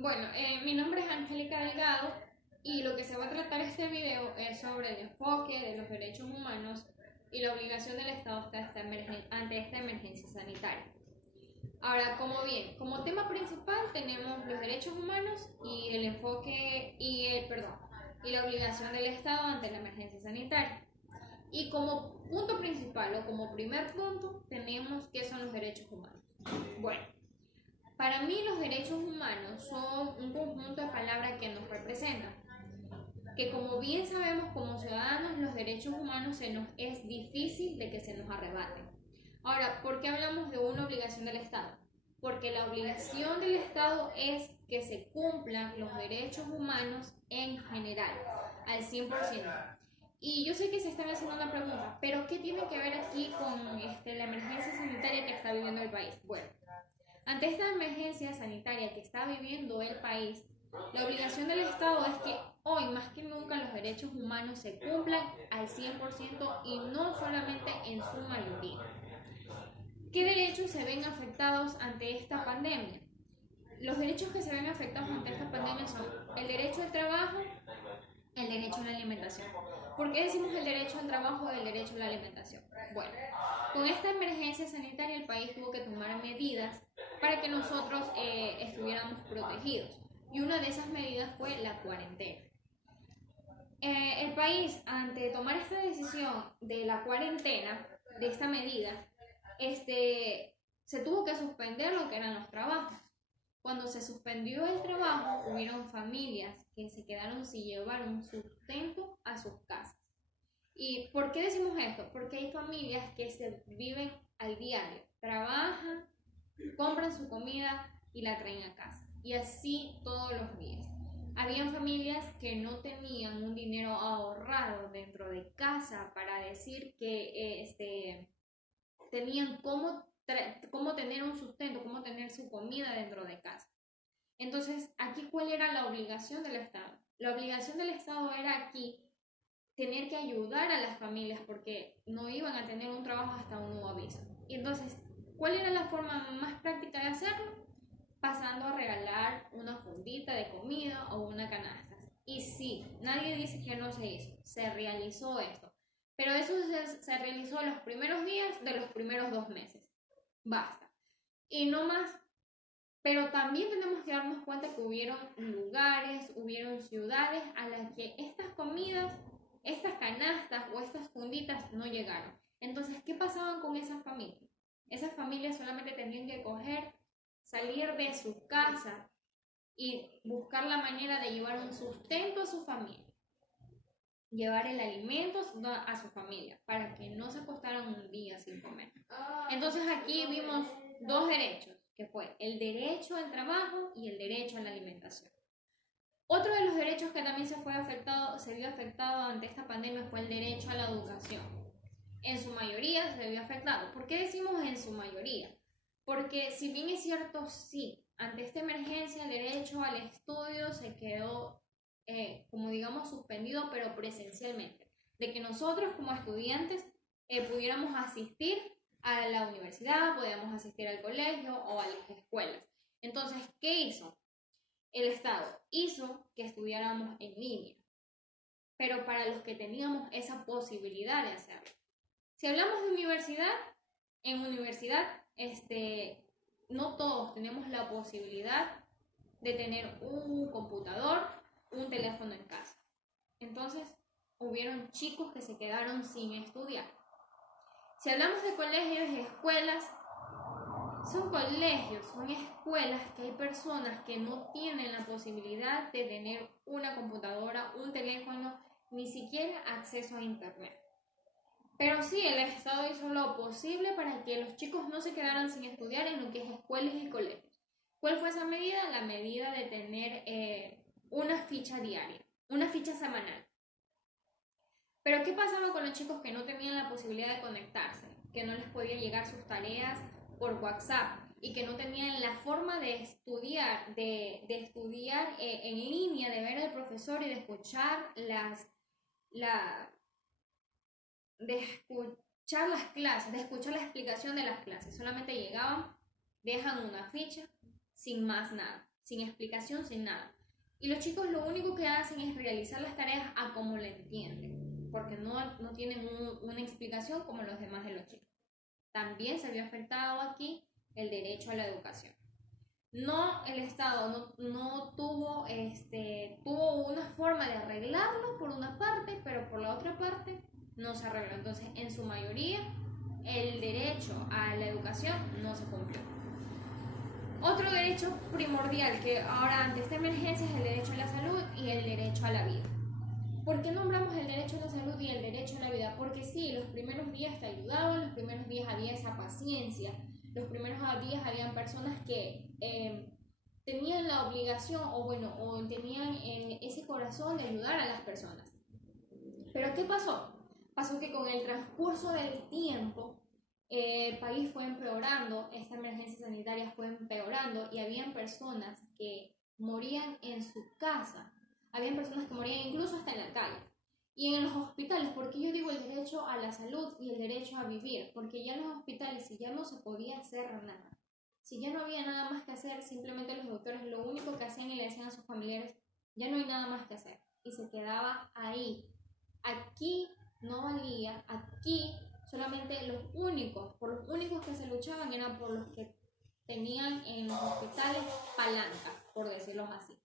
Bueno, mi nombre es Angélica Delgado y lo que se va a tratar este video es sobre el enfoque de los derechos humanos y la obligación del Estado ante esta emergencia sanitaria. Ahora, como tema principal tenemos los derechos humanos y el enfoque y la obligación del Estado ante la emergencia sanitaria. Y como punto principal o como primer punto tenemos qué son los derechos humanos. Bueno, para mí los derechos humanos son un conjunto de palabras que nos representan, que como bien sabemos como ciudadanos los derechos humanos es difícil de que se nos arrebaten. Ahora, ¿por qué hablamos de una obligación del Estado? Porque la obligación del Estado es que se cumplan los derechos humanos en general, al 100%. Y yo sé que se están haciendo una pregunta, pero ¿qué tiene que ver aquí con la emergencia sanitaria que está viviendo el país? Bueno, ante esta emergencia sanitaria que está viviendo el país, la obligación del Estado es que hoy más que nunca los derechos humanos se cumplan al 100% y no solamente en su mayoría. ¿Qué derechos se ven afectados ante esta pandemia? Los derechos que se ven afectados ante esta pandemia son el derecho al trabajo, el derecho a la alimentación. ¿Por qué decimos el derecho al trabajo y el derecho a la alimentación? Bueno, con esta emergencia sanitaria el país tuvo que tomar medidas para que nosotros estuviéramos protegidos. Y una de esas medidas fue la cuarentena. El país, ante tomar esta decisión de la cuarentena, de esta medida, se tuvo que suspender lo que eran los trabajos. Cuando se suspendió el trabajo, hubieron familias que se quedaron sin llevar un sustento a sus casas. ¿Y por qué decimos esto? Porque hay familias que se viven al diario, trabajan, compran su comida y la traen a casa. Y así todos los días. Habían familias que no tenían un dinero ahorrado dentro de casa para decir que tenían cómo tener un sustento, cómo tener su comida dentro de casa. Entonces, aquí, ¿cuál era la obligación del Estado? La obligación del Estado era aquí tener que ayudar a las familias porque no iban a tener un trabajo hasta un nuevo aviso. Y entonces, ¿cuál era la forma más práctica de hacerlo? Pasando a regalar una fundita de comida o una canasta. Y sí, nadie dice que no se hizo, se realizó esto. Pero eso se realizó los primeros días de los primeros 2 meses. Basta. Y no más. Pero también tenemos que darnos cuenta que hubieron lugares, hubieron ciudades a las que estas comidas, estas canastas o estas funditas no llegaron. Entonces, ¿qué pasaban con esas familias? Esas familias solamente tenían que salir de su casa y buscar la manera de llevar un sustento a su familia. Llevar el alimento a su familia para que no se acostaran un día sin comer. Entonces aquí vimos 2 derechos, que fue el derecho al trabajo y el derecho a la alimentación. Otro de los derechos que también se vio afectado ante esta pandemia fue el derecho a la educación. En su mayoría se vio afectado. ¿Por qué decimos en su mayoría? Porque si bien es cierto, sí, ante esta emergencia el derecho al estudio se quedó como digamos suspendido, pero presencialmente, de que nosotros como estudiantes pudiéramos asistir a la universidad, podíamos asistir al colegio o a las escuelas. Entonces, ¿qué hizo? El Estado hizo que estudiáramos en línea, pero para los que teníamos esa posibilidad de hacerlo. Si hablamos de universidad, en universidad, no todos tenemos la posibilidad de tener un computador, un teléfono en casa. Entonces, hubieron chicos que se quedaron sin estudiar. Si hablamos de colegios y escuelas, son colegios, son escuelas que hay personas que no tienen la posibilidad de tener una computadora, un teléfono, ni siquiera acceso a internet. Pero sí, el Estado hizo lo posible para que los chicos no se quedaran sin estudiar en lo que es escuelas y colegios. ¿Cuál fue esa medida? La medida de tener una ficha diaria, una ficha semanal. Pero ¿qué pasaba con los chicos que no tenían la posibilidad de conectarse? Que no les podía llegar sus tareas por WhatsApp y que no tenían la forma de estudiar, de estudiar en línea, de ver al profesor y de escuchar de escuchar las clases, de escuchar la explicación de las clases. Solamente llegaban, dejan una ficha, sin más nada, sin explicación, sin nada. Y los chicos lo único que hacen es realizar las tareas a como le entienden, porque no tienen una explicación como los demás de los chicos. También se vio afectado aquí el derecho a la educación. No, el Estado no tuvo, tuvo una forma de arreglarlo por una parte, pero por la otra parte no se arregló. Entonces, en su mayoría, el derecho a la educación no se cumplió. Otro derecho primordial que ahora ante esta emergencia es el derecho a la salud y el derecho a la vida. ¿Por qué nombramos el derecho a la salud y el derecho a la vida? Porque sí, los primeros días te ayudaban, los primeros días había esa paciencia, los primeros días habían personas que tenían la obligación o tenían ese corazón de ayudar a las personas. Pero ¿qué pasó? Pasó que con el transcurso del tiempo el país fue empeorando, esta emergencia sanitaria fue empeorando y habían personas que morían en su casa, habían personas que morían incluso hasta en la calle. Y en los hospitales, ¿por qué yo digo el derecho a la salud y el derecho a vivir? Porque ya en los hospitales, si ya no se podía hacer nada, si ya no había nada más que hacer, simplemente los doctores lo único que hacían y le decían a sus familiares, ya no hay nada más que hacer. Y se quedaba ahí. Aquí no valía, aquí solamente por los únicos que se luchaban eran por los que tenían en los hospitales palanca, por decirlo así.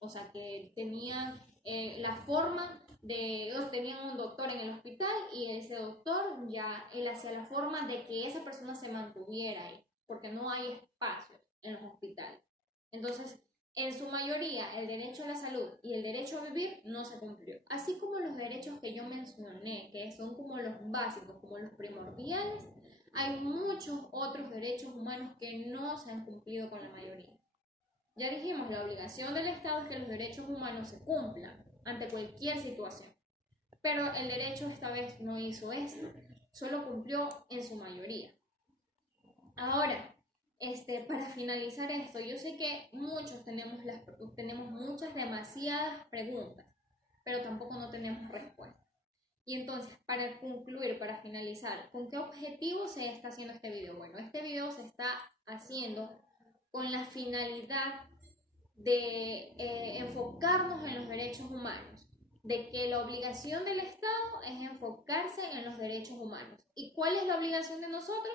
O sea, que tenían la forma ellos tenían un doctor en el hospital y ese doctor él hacía la forma de que esa persona se mantuviera ahí, porque no hay espacios en los hospitales. Entonces, en su mayoría, el derecho a la salud y el derecho a vivir no se cumplió. Así como los derechos que yo mencioné, que son como los básicos, como los primordiales, hay muchos otros derechos humanos que no se han cumplido con la mayoría. Ya dijimos, la obligación del Estado es que los derechos humanos se cumplan ante cualquier situación. Pero el derecho esta vez no hizo esto, solo cumplió en su mayoría. Ahora, para finalizar esto, yo sé que muchos tenemos demasiadas preguntas, pero tampoco no tenemos respuestas. Y entonces, para concluir, para finalizar, ¿con qué objetivo se está haciendo este video? Bueno, este video se está haciendo con la finalidad de enfocarnos en los derechos humanos, de que la obligación del Estado es enfocarse en los derechos humanos. ¿Y cuál es la obligación de nosotros?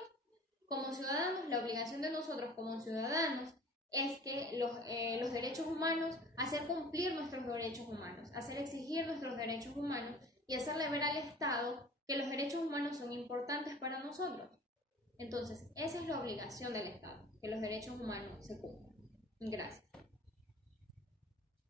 Como ciudadanos, la obligación de nosotros como ciudadanos es que los derechos humanos, hacer cumplir nuestros derechos humanos, hacer exigir nuestros derechos humanos y hacerle ver al Estado que los derechos humanos son importantes para nosotros. Entonces, esa es la obligación del Estado, que los derechos humanos se cumplan. Gracias.